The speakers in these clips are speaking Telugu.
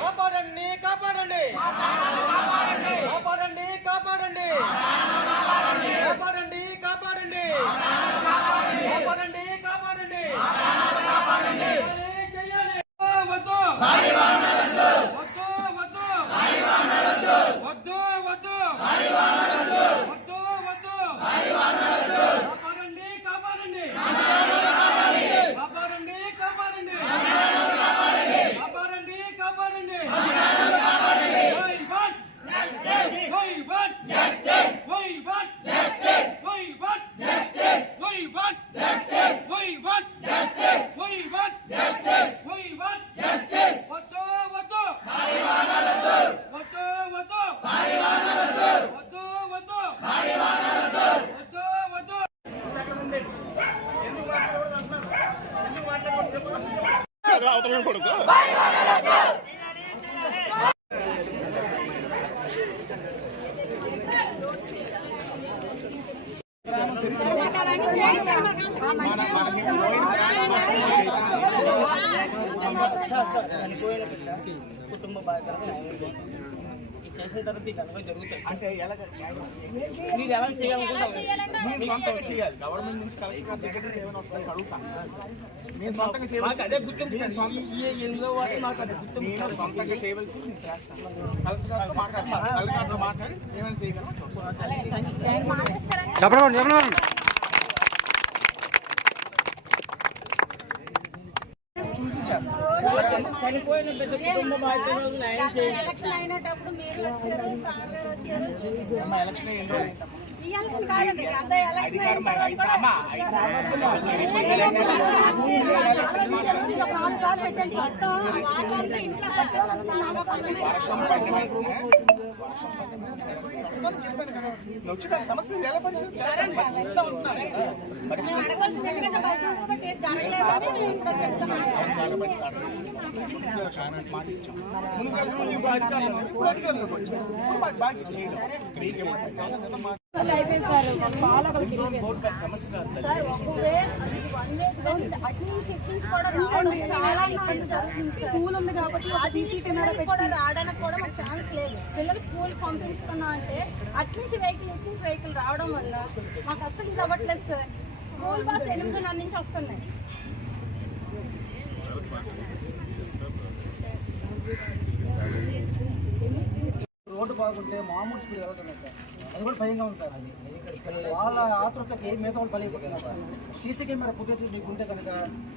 కాపాడండి కాపాడండి కాపాడండి కాపాడండి కాపాడండి కాపాడండి కాపాడండి కాపాడండి చెయ్యాలి వద్దు వద్దు వద్దు వద్దు వద్దు వద్దు వద్దు కాపాడండి కాపాడండి కాపాడండి కాపాడండి కాపాడండి కాపాడండి అవతల కొడుకు కుటుంబ బాధ్యత చేసిన తర్వాత మీకు అనుభవం జరుగుతుంది అంటే మీరు ఎలా చేయాలనుకుంటున్నారు చేయాలి గవర్నమెంట్ నుంచి కలెక్టర్ దగ్గర ఏమైనా వస్తాయి అడుగుతాను నేను సొంతంగా చేయవలసి అదే గుర్తింపు మాకు అదే గుర్తింపు నేను సొంతంగా చేయవలసి నేను చేస్తాను కలెక్టర్తో మాట్లాడి ఏమైనా చేయగలను చూసి చేస్తాను ఎలక్షన్ అయినప్పుడు మీరు వచ్చారు సార్ గారు వచ్చారు ఎలక్షన్ ఎన్ని రోజులు ఈ ఎలక్షన్ కాదండి అదే ఎలక్షన్ వర్షం పడిన చెప్పాను కదా వచ్చి సమస్య ఎలా పరిశీలిస్తా ఉంటున్నాను అధికారులకు వచ్చాను బాగా చేయడం స్కూల్ ఉంది కాబట్టి రావడానికి కూడా మాకు ఛాన్స్ లేదు. పిల్లలు స్కూల్ పంపిస్తున్నాం అంటే అట్నుంచి వెహికల్ రావడం వల్ల మాకు అసలు ఇది అవ్వట్లేదు సార్. స్కూల్ బస్ 8:30 నుంచి వస్తున్నాయి. రోడ్డు బాగుంటే మామూలు స్పీడ్ వెళ్తున్నాయి సార్. అది కూడా భయంగా ఉంది సార్. వాళ్ళ ఆతృతకి మిగతా వాళ్ళు బలైపోతున్నారు సార్. సీసీ కెమెరా ఫుటేజ్ మీకు ఉంటే కనుక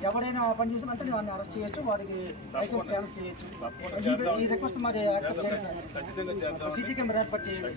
ఎవరైనా పని చేసిన అంటే వాడిని అరెస్ట్ చేయొచ్చు, వాడికి లైసెన్స్ క్యాన్సిల్ చేయొచ్చు. ఈ రిక్వెస్ట్ మరి యాక్సెస్ చేయండి సార్. సీసీ కెమెరా ఏర్పాటు చేయండి.